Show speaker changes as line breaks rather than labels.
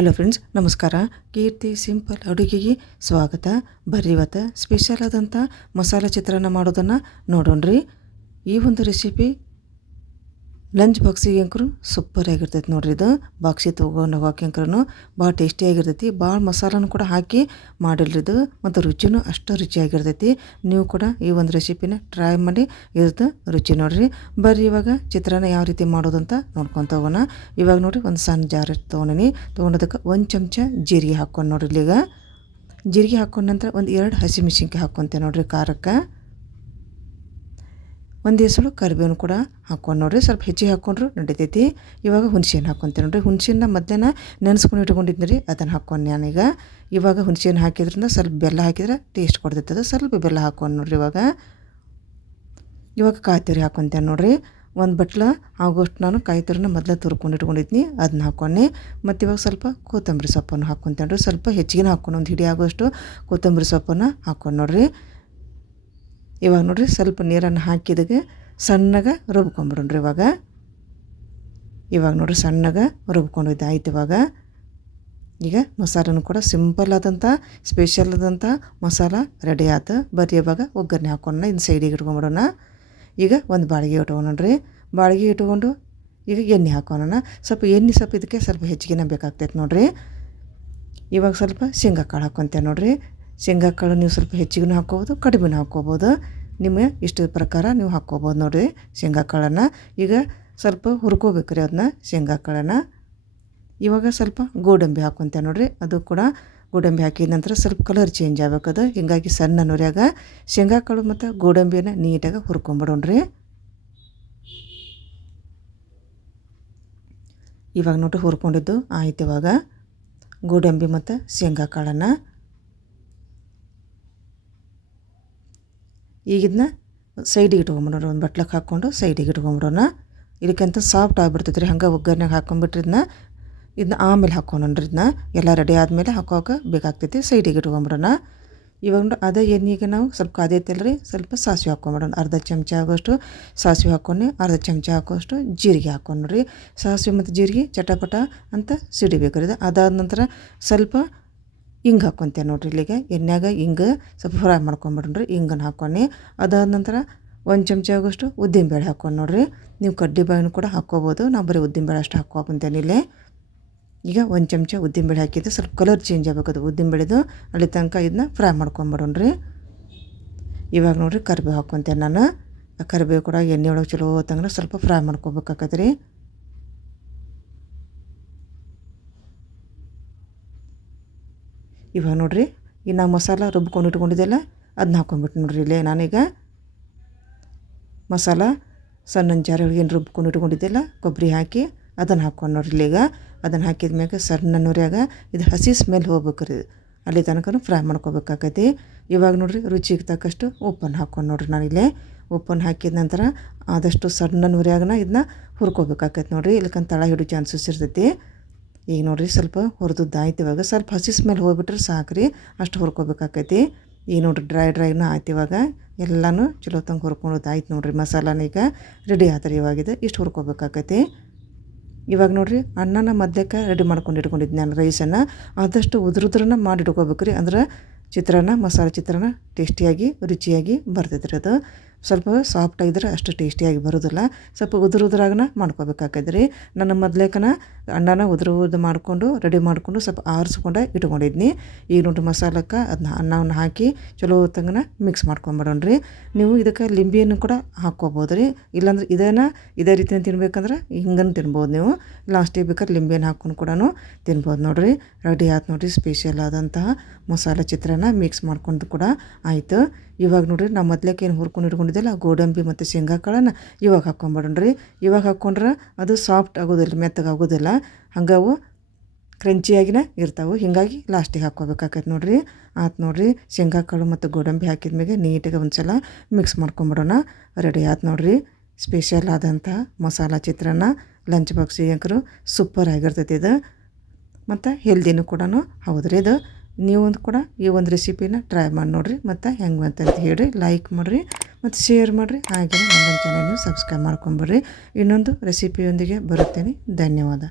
Hello friends, ನಮಸ್ಕಾರ. ಕೀರ್ತಿ simple ಅಡುಗೆಗೆ ಸ್ವಾಗತ. ಬರ್ರಿ ಇವತ್ತು ಸ್ಪೆಷಲ್ ಆದಂಥ ಮಸಾಲೆ ಚಿತ್ರಾನ್ನ ಮಾಡೋದನ್ನು ನೋಡೋಣ್ರಿ. ಈ ಒಂದು ರೆಸಿಪಿ ಲಂಚ್ ಬಾಕ್ಸಿಗೆ ಅಂಕರು ಸೂಪರ್ ಆಗಿರ್ತೈತಿ ನೋಡ್ರಿ ಇದು. ಬಾಕ್ಸಿ ತೊಗೊಂಡು ಹೋಗೋಕೆ ಅಂಕರೂ ಭಾಳ ಟೇಸ್ಟಿಯಾಗಿರ್ತೈತಿ ಭಾಳ ಮಸಾಲನೂ ಕೂಡ ಹಾಕಿ ಮಾಡಿಲ್ರಿ ಇದು. ಮತ್ತು ರುಚಿನೂ ಅಷ್ಟು ರುಚಿಯಾಗಿರ್ತೈತಿ ನೀವು ಕೂಡ ಈ ಒಂದು ರೆಸಿಪಿನ ಟ್ರೈ ಮಾಡಿ ಇರುತ್ತೆ ರುಚಿ ನೋಡ್ರಿ. ಬರ್ರಿ ಇವಾಗ ಚಿತ್ರಾನ್ನ ಯಾವ ರೀತಿ ಮಾಡೋದಂತ ನೋಡ್ಕೊತ ಹೋಗೋಣ. ಇವಾಗ ನೋಡಿ ಒಂದು ಸಣ್ಣ ಜಾರ್ ತೊಗೊಂಡಿನಿ. ತೊಗೊಂಡೋದಕ್ಕೆ ಒಂದು ಚಮಚ ಜೀರಿಗೆ ಹಾಕ್ಕೊಂಡು ನೋಡ್ರಿ ಈಗ ಜೀರಿಗೆ ಹಾಕೊಂಡ ನಂತರ ಒಂದು ಎರಡು ಹಸಿಮೆಣ್ಸಿನ್ಕಾಯಿ ಹಾಕ್ಕೊಂತೆ ನೋಡ್ರಿ ಖಾರಕ್ಕೆ. ಒಂದು ಹೆಸರು ಕರಿಬೇವು ಕೂಡ ಹಾಕ್ಕೊಂಡು ನೋಡಿರಿ. ಸ್ವಲ್ಪ ಹೆಚ್ಚಿಗೆ ಹಾಕ್ಕೊಂಡ್ರು ನಡೀತೈತಿ. ಇವಾಗ ಹುಣಸೆಹಣ್ಣು ಹಾಕ್ಕೊಂತೀನಿ ನೋಡಿರಿ. ಹುಣಸೆಹಣ್ಣ ಮಧ್ಯಾಹ್ನ ನೆನೆಸ್ಕೊಂಡು ಇಟ್ಕೊಂಡಿದ್ನಿ ರೀ, ಅದನ್ನು ಹಾಕ್ಕೊಂಡು ನಾನೀಗ ಇವಾಗ ಹುಣಸೆಹಣ್ಣು ಹಾಕಿದ್ರಿಂದ ಸ್ವಲ್ಪ ಬೆಲ್ಲ ಹಾಕಿದ್ರೆ ಟೇಸ್ಟ್ ಕೊಡ್ತೈತದ ಸ್ವಲ್ಪ ಬೆಲ್ಲ ಹಾಕ್ಕೊಂಡು ನೋಡ್ರಿ ಇವಾಗ. ಇವಾಗ ಕಾಯಿ ತುರಿ ಹಾಕ್ಕೊಂತೇನೆ ನೋಡ್ರಿ. ಒಂದು ಬಟ್ಲ ಆಗೋಷ್ಟು ನಾನು ಕಾಯಿ ತುರಿನ ಮೊದಲು ತುರ್ಕೊಂಡು ಇಟ್ಕೊಂಡಿದ್ನಿ, ಅದನ್ನ ಹಾಕ್ಕೊಂಡೆ ಮತ್ತು ಇವಾಗ ಸ್ವಲ್ಪ ಕೊತ್ತಂಬರಿ ಸೊಪ್ಪನ್ನು ಹಾಕ್ಕೊಂತೇನೆ ಸ್ವಲ್ಪ ಹೆಚ್ಚಿಗೆ ಹಾಕ್ಕೊಂಡು ಒಂದು ಹಿಡಿ ಆಗೋಷ್ಟು ಕೊತ್ತಂಬರಿ ಸೊಪ್ಪನ್ನು ಹಾಕ್ಕೊಂಡು ನೋಡಿರಿ. ಇವಾಗ ನೋಡ್ರಿ ಸ್ವಲ್ಪ ನೀರನ್ನು ಹಾಕಿದಾಗ ಸಣ್ಣಗೆ ರುಬ್ಕೊಂಬಿಡೋಣ್ರಿ ಇವಾಗ. ಇವಾಗ ನೋಡ್ರಿ ಸಣ್ಣಗೆ ರುಬ್ಕೊಂಡು ಆಯ್ತು ಇವಾಗ. ಈಗ ಮಸಾಲನೂ ಕೂಡ ಸಿಂಪಲ್ ಆದಂಥ, ಸ್ಪೆಷಲ್ ಆದಂಥ ಮಸಾಲ ರೆಡಿ ಆಯ್ತು ಬರ್ರಿ ಇವಾಗ ಒಗ್ಗರಣೆ ಹಾಕ್ಕೊಂಡು ಇನ್ನು ಸೈಡಿಗೆ ಇಟ್ಕೊಂಬಿಡೋಣ ಈಗ ಒಂದು ಬಾಳಿಗೆ ಇಟ್ಕೊಂಡ್ರಿ. ಬಾಳಿಗೆ ಇಟ್ಕೊಂಡು ಈಗ ಎಣ್ಣೆ ಹಾಕೋಣ. ಸ್ವಲ್ಪ ಎಣ್ಣೆ ಸ್ವಲ್ಪ ಇದಕ್ಕೆ ಸ್ವಲ್ಪ ಹೆಚ್ಚಿಗೆನೇ ಬೇಕಾಗ್ತೈತೆ ನೋಡಿರಿ. ಇವಾಗ ಸ್ವಲ್ಪ ಶೇಂಗಾ ಕಾಳು ಹಾಕ್ಕೊಂತೇವೆ ನೋಡಿರಿ. ಶೇಂಗಾ ಕಾಳು ನೀವು ಸ್ವಲ್ಪ ಹೆಚ್ಚಿಗೂ ಹಾಕ್ಕೋಬೋದು, ಕಡಿಮೆನೂ ಹಾಕ್ಕೋಬೋದು. ನಿಮಗೆ ಇಷ್ಟದ ಪ್ರಕಾರ ನೀವು ಹಾಕ್ಕೋಬೋದು ನೋಡಿರಿ ಶೇಂಗಾ ಕಾಳನ್ನು ಈಗ ಸ್ವಲ್ಪ ಹುರ್ಕೋಬೇಕು ರೀ ಅದನ್ನ ಶೇಂಗಾ ಕಾಳನ್ನು ಇವಾಗ ಸ್ವಲ್ಪ ಗೋಡಂಬಿ ಹಾಕ್ಕೊಂತೇವೆ ನೋಡಿರಿ, ಅದು ಕೂಡ ಗೋಡಂಬಿ ಹಾಕಿದ ನಂತರ ಸ್ವಲ್ಪ ಕಲರ್ ಚೇಂಜ್ ಆಗ್ಬೇಕದು ಹೀಗಾಗಿ ಸಣ್ಣ ನುರಿಯಾಗ ಶೇಂಗಾ ಕಾಳು ಮತ್ತು ಗೋಡಂಬಿಯನ್ನು ನೀಟಾಗಿ ಹುರ್ಕೊಂಬಿಡೋಣ್ರಿ. ಇವಾಗ ನೋಡ್ರಿ ಹುರ್ಕೊಂಡಿದ್ದು ಆಯ್ತು ಇವಾಗ. ಗೋಡಂಬಿ ಮತ್ತು ಶೇಂಗಾ ಕಾಳನ್ನು ಈಗ ಇದನ್ನ ಸೈಡಿಗೆ ಇಟ್ಕೊಂಬಿಡೋಣ ಒಂದು ಬಟ್ಲಕ್ಕೆ ಹಾಕ್ಕೊಂಡು ಸೈಡಿಗೆ ಇಟ್ಕೊಂಬಿಡೋಣ. ಇದಕ್ಕಿಂತ ಸಾಫ್ಟ್ ಆಗಿಬಿಡ್ತೈತೆ ರೀ ಹಂಗೆ ಒಗ್ಗರಣೆಗೆ ಹಾಕ್ಕೊಂಬಿಟ್ರೆ ಇದನ್ನ ಇದನ್ನ ಆಮೇಲೆ ಹಾಕ್ಕೊಂಡ್ರಿ ಇದನ್ನ. ಎಲ್ಲ ರೆಡಿ ಆದಮೇಲೆ ಹಾಕೋಕೆ ಬೇಕಾಗ್ತೈತಿ ಸೈಡಿಗೆ ಇಟ್ಕೊಂಬಿಡೋಣ. ಇವಾಗ ಅದೇ ಎಣ್ಣೆಗೆ ನಾವು ಸ್ವಲ್ಪ ಕಾದೈತಲ್ಲ ರೀ, ಸ್ವಲ್ಪ ಸಾಸಿವೆ ಹಾಕ್ಕೊಂಬಿಡೋಣ. ಅರ್ಧ ಚಮಚ ಆಗೋಷ್ಟು ಸಾಸಿವೆ ಹಾಕ್ಕೊಂಡು, ಅರ್ಧ ಚಮಚ ಹಾಕೋಷ್ಟು ಜೀರಿಗೆ ಹಾಕ್ಕೊಂಡ್ರಿ ಸಾಸಿವೆ ಮತ್ತು ಜೀರಿಗೆ ಚಟಪಟ ಅಂತ ಸಿಡಿಬೇಕು ರೀ ಅದಾದ ನಂತರ ಸ್ವಲ್ಪ ಹಿಂಗೆ ಹಾಕ್ಕೊತೇವೆ ನೋಡಿರಿ ಇಲ್ಲಿಗೆ. ಎಣ್ಣೆಯಾಗ ಹಿಂಗೆ ಸ್ವಲ್ಪ ಫ್ರೈ ಮಾಡ್ಕೊಂಬಿಡ್ರಿ ಹಿಂಗನ್ನು ಹಾಕ್ಕೊಂಡು ಅದಾದ ನಂತರ ಒಂದು ಚಮಚ ಆಗೋಷ್ಟು ಉದ್ದಿನಬೇಳೆ ಹಾಕ್ಕೊಂಡು ನೋಡಿರಿ. ನೀವು ಕಡ್ಡಿ ಬಾಯಿನೂ ಕೂಡ ಹಾಕ್ಕೋಬೋದು. ನಾವು ಬರೀ ಉದ್ದಿನಬೇಳೆ ಅಷ್ಟು ಹಾಕ್ಕೊಂತೇನೆ ಇಲ್ಲಿ. ಈಗ ಒಂದು ಚಮಚ ಉದ್ದಿನಬೇಳೆ ಹಾಕಿದ್ದು ಸ್ವಲ್ಪ ಕಲರ್ ಚೇಂಜ್ ಆಗಬೇಕದು ಉದ್ದಿನಬೇಳೆದು ಅಲ್ಲಿ ತನಕ ಇದನ್ನ ಫ್ರೈ ಮಾಡ್ಕೊಂಬಿಡೋಣ್ರಿ. ಇವಾಗ ನೋಡಿರಿ ಕರಿಬೇವು ಹಾಕ್ಕೊತೇನೆ ನಾನು. ಕರಿಬೇವು ಕೂಡ ಎಣ್ಣೆ ಒಳಗೆ ಚಲೋ ತಂಗ ಸ್ವಲ್ಪ ಫ್ರೈ ಮಾಡ್ಕೊಬೇಕಾಗತ್ತೆ ಇವಾಗ ನೋಡಿರಿ ಈಗ ನಾವು ಮಸಾಲ ರುಬ್ಕೊಂಡು ಇಟ್ಕೊಂಡಿದ್ದೆಲ್ಲ ಅದನ್ನ ಹಾಕೊಂಡ್ಬಿಟ್ಟು ನೋಡಿರಿ ಇಲ್ಲೇ ನಾನೀಗ. ಮಸಾಲ ಸಣ್ಣ ಜಾರೊಳಗೆ ಏನು ರುಬ್ಕೊಂಡು ಇಟ್ಕೊಂಡಿದ್ದೆಲ್ಲ, ಕೊಬ್ಬರಿ ಹಾಕಿ ಅದನ್ನು ಹಾಕ್ಕೊಂಡು ನೋಡ್ರಿ ಇಲ್ಲೀಗ. ಅದನ್ನು ಹಾಕಿದ ಮ್ಯಾಗ ಸಣ್ಣ ನೋರಿಯಾಗ ಇದು ಹಸಿ ಸ್ಮೆಲ್ ಹೋಗ್ಬೇಕು ರೀ. ಅಲ್ಲಿ ತನಕ ಫ್ರೈ ಮಾಡ್ಕೋಬೇಕಾಗೈತಿ ಇವಾಗ ನೋಡಿರಿ ರುಚಿಗೆ ತಕ್ಕಷ್ಟು ಉಪ್ಪನ್ನು ಹಾಕ್ಕೊಂಡು ನೋಡ್ರಿ ನಾನಿಲ್ಲೇ ಉಪ್ಪನ್ನು ಹಾಕಿದ ನಂತರ ಆದಷ್ಟು ಸಣ್ಣ ನುರಿಯಾಗನ ಇದನ್ನ ಹುರ್ಕೋಬೇಕಾಗತ್ತೆ ನೋಡಿರಿ. ಇಲ್ಲಕಂತ ತಳ ಹಿಡಿಯೋ ಚಾನ್ಸಸ್ ಇರ್ತೈತಿ. ಈಗ ನೋಡಿರಿ ಸ್ವಲ್ಪ ಹುರಿದದ್ದು ಆಯ್ತು ಇವಾಗ. ಸ್ವಲ್ಪ ಹಸಿ ಸ್ಮೆಲ್ ಹೋಗ್ಬಿಟ್ರೆ ರೀ ಅಷ್ಟು ಹುರ್ಕೋಬೇಕಾಕೈತಿ. ಈಗ ನೋಡಿರಿ ಡ್ರೈ ಡ್ರೈನೂ ಆಯ್ತು ಇವಾಗ. ಎಲ್ಲನೂ ಚಲೋ ತಂಗೆ ಆಯ್ತು ನೋಡಿರಿ ಮಸಾಲಾನ ಈಗ. ರೆಡಿ ಆತ್ರಿ ಇವಾಗಿದೆ. ಇಷ್ಟು ಹುರ್ಕೋಬೇಕಾಕೈತಿ. ಇವಾಗ ನೋಡಿರಿ ಅನ್ನನ ಮಧ್ಯಕ್ಕೆ ರೆಡಿ ಮಾಡ್ಕೊಂಡು ಇಟ್ಕೊಂಡಿದ್ದೆ ನಾನು ರೈಸನ್ನು. ಆದಷ್ಟು ಉದುರುದ್ರನ್ನ ಮಾಡಿ ಇಟ್ಕೋಬೇಕು ರೀ ಅಂದ್ರೆ ಚಿತ್ರಾನ್ನ, ಮಸಾಲೆ ಚಿತ್ರಾನ್ನ ಟೇಸ್ಟಿಯಾಗಿ ರುಚಿಯಾಗಿ ಬರ್ತೈತೆ ರೀ ಅದು. ಸ್ವಲ್ಪ ಸಾಫ್ಟ್ ಆಗಿದ್ರೆ ಅಷ್ಟು ಟೇಸ್ಟಿಯಾಗಿ ಬರೋದಿಲ್ಲ. ಸ್ವಲ್ಪ ಉದುರು ಉದುರಾಗನ ಮಾಡ್ಕೋಬೇಕಾಕೈತೆ ನನ್ನ ಮೊದಲೇಕನ ಅನ್ನನ ಉದುರು ಉದ್ದು ಮಾಡಿಕೊಂಡು, ರೆಡಿ ಮಾಡಿಕೊಂಡು ಸ್ವಲ್ಪ ಆರಿಸ್ಕೊಂಡು ಇಟ್ಕೊಂಡಿದ್ನಿ. ಈಗ ನೋಡಿ ಮಸಾಲಕ್ಕೆ ಅದನ್ನ ಅನ್ನವನ್ನು ಹಾಕಿ ಚಲೋ ತಂಗನ ಮಿಕ್ಸ್ ಮಾಡ್ಕೊಂಬಿಡೋಣ್ರಿ ನೀವು ಇದಕ್ಕೆ ಲಿಂಬಿಯನ್ನು ಕೂಡ ಹಾಕ್ಕೋಬೋದು ರೀ. ಇಲ್ಲಾಂದ್ರೆ ಇದನ್ನು ಇದೇ ರೀತಿನ ತಿನ್ಬೇಕಂದ್ರೆ ಹಿಂಗನ್ನು ತಿನ್ಬೋದು ನೀವು. ಲಾಸ್ಟಿಗೆ ಬೇಕಾದ್ರೆ ಲಿಂಬಿಯನ್ನು ಹಾಕ್ಕೊಂಡು ಕೂಡ ತಿನ್ಬೋದು ನೋಡಿರಿ. ರೆಡಿ ಆಯ್ತು ನೋಡಿರಿ ಸ್ಪೆಷಲ್ ಆದಂತಹ ಮಸಾಲೆ ಚಿತ್ರಾನ್ನ ಮಿಕ್ಸ್ ಮಾಡ್ಕೊಂಡು ಕೂಡ ಆಯಿತು. ಇವಾಗ ನೋಡಿರಿ ನಾವು ಮೊದಲೇಕೇನು ಹುರ್ಕೊಂಡು ಹುರ್ಕೊಂಡು ಇಟ್ಕೊಂಡಿದ್ದೆಲ್ಲ ಗೋಡಂಬಿ ಮತ್ತು ಶೇಂಗಾ ಕಾಳನ್ನು ಇವಾಗ ಹಾಕ್ಕೊಂಬಿಡೋಣ್ರಿ ಇವಾಗ ಹಾಕ್ಕೊಂಡ್ರೆ ಅದು ಸಾಫ್ಟ್ ಆಗೋದಿಲ್ಲ ಮೆತ್ತಗೆ ಆಗೋದಿಲ್ಲ ಹಂಗಾವು ಕ್ರಂಚಿಯಾಗಿನ ಇರ್ತಾವೆ. ಹೀಗಾಗಿ ಲಾಸ್ಟಿಗೆ ಹಾಕ್ಕೋಬೇಕಾಕೈತೆ ನೋಡಿರಿ. ಆತು ನೋಡಿರಿ ಶೇಂಗಾ ಕಾಳು ಮತ್ತು ಗೋಡಂಬಿ ಹಾಕಿದ ಮೇಲೆ ನೀಟಾಗಿ ಒಂದು ಸಲ ಮಿಕ್ಸ್ ಮಾಡ್ಕೊಂಬಿಡೋಣ ರೆಡಿ ಆಯ್ತು ನೋಡಿರಿ. ಸ್ಪೆಷಲ್ ಆದಂಥ ಮಸಾಲ ಚಿತ್ರಾನ್ನ ಲಂಚ್ ಬಾಕ್ಸ್ ಅಂಕರು ಸೂಪರ್ ಆಗಿರ್ತೈತಿ ಇದು. ಮತ್ತು ಹೆಲ್ದಿನೂ ಕೂಡ ಹೌದ್ರಿ ಇದು. ನೀವು ಕೂಡ ಈ ಒಂದು ರೆಸಿಪಿನ ಟ್ರೈ ಮಾಡಿ ನೋಡಿರಿ. ಮತ್ತು ಹೆಂಗೆ ಅಂತಂತ ಹೇಳಿರಿ. ಲೈಕ್ ಮಾಡಿರಿ. ಮತ್ತು ಶೇರ್ ಮಾಡಿರಿ. ಹಾಗೆ ನನ್ನ ಚಾನಲ್ನ ಸಬ್ಸ್ಕ್ರೈಬ್ ಮಾಡ್ಕೊಂಬರ್ರಿ ಇನ್ನೊಂದು ರೆಸಿಪಿಯೊಂದಿಗೆ ಬರುತ್ತೇನೆ. ಧನ್ಯವಾದ.